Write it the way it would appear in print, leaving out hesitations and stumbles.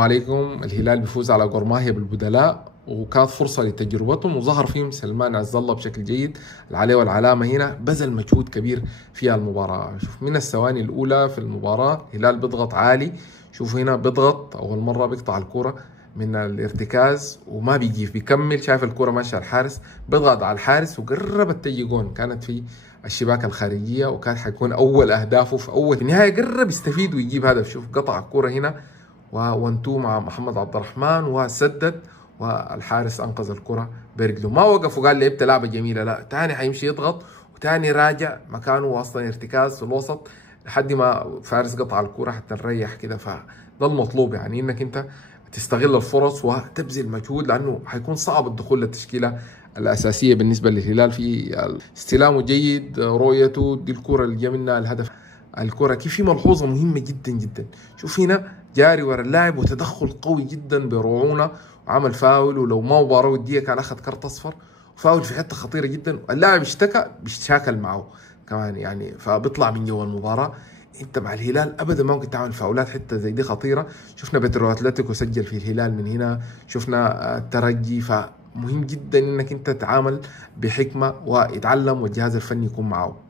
عليكم. الهلال بيفوز على غورماهيا بالبدلاء، وكانت فرصة لتجربتهم، وظهر فيهم سلمان عز الله بشكل جيد. العلي والعلامة هنا بذل مجهود كبير في المباراة. شوف من الثواني الأولى في المباراة الهلال بيضغط عالي. شوف هنا بيضغط أول مرة، بيقطع الكرة من الارتكاز وما بيجيب، بيكمل. شايف الكرة ماشية على الحارس، بيضغط على الحارس وقربت تجي جون، كانت في الشباك الخارجية، وكان حيكون أول أهدافه في النهاية. قرب يستفيد ويجيب هدف. شوف قطع الكرة هنا وانتو مع محمد عبد الرحمن وسدد، والحارس انقذ الكره برجله. ما وقف وقال لعبت لعبه جميله، لا، تاني حيمشي يضغط وتاني راجع مكانه، واصلا ارتكاز في الوسط لحد ما فارس قطع الكره حتى نريح كده. فده المطلوب، يعني انك انت تستغل الفرص وتبذل مجهود، لانه حيكون صعب الدخول للتشكيله الاساسيه بالنسبه للهلال. في استلامه جيد، رؤيته دي الكره اللي جا منها الهدف. الكرة كيف في ملحوظة مهمة جدا جدا. شوف هنا جاري ورا اللاعب وتدخل قوي جدا برعونة، وعمل فاول، ولو ما مباراة ودية كان اخذ كرت اصفر. فاول في حتة خطيرة جدا، اللاعب اشتكى بيتشاكل معه كمان، يعني فبيطلع من جوا المباراة. انت مع الهلال ابدا ما ممكن تعمل فاولات، حتة زي دي خطيرة. شفنا بترو اتلتيكو سجل في الهلال من هنا، شفنا الترجي. فمهم جدا انك انت تتعامل بحكمة ويتعلم، والجهاز الفني يكون معه.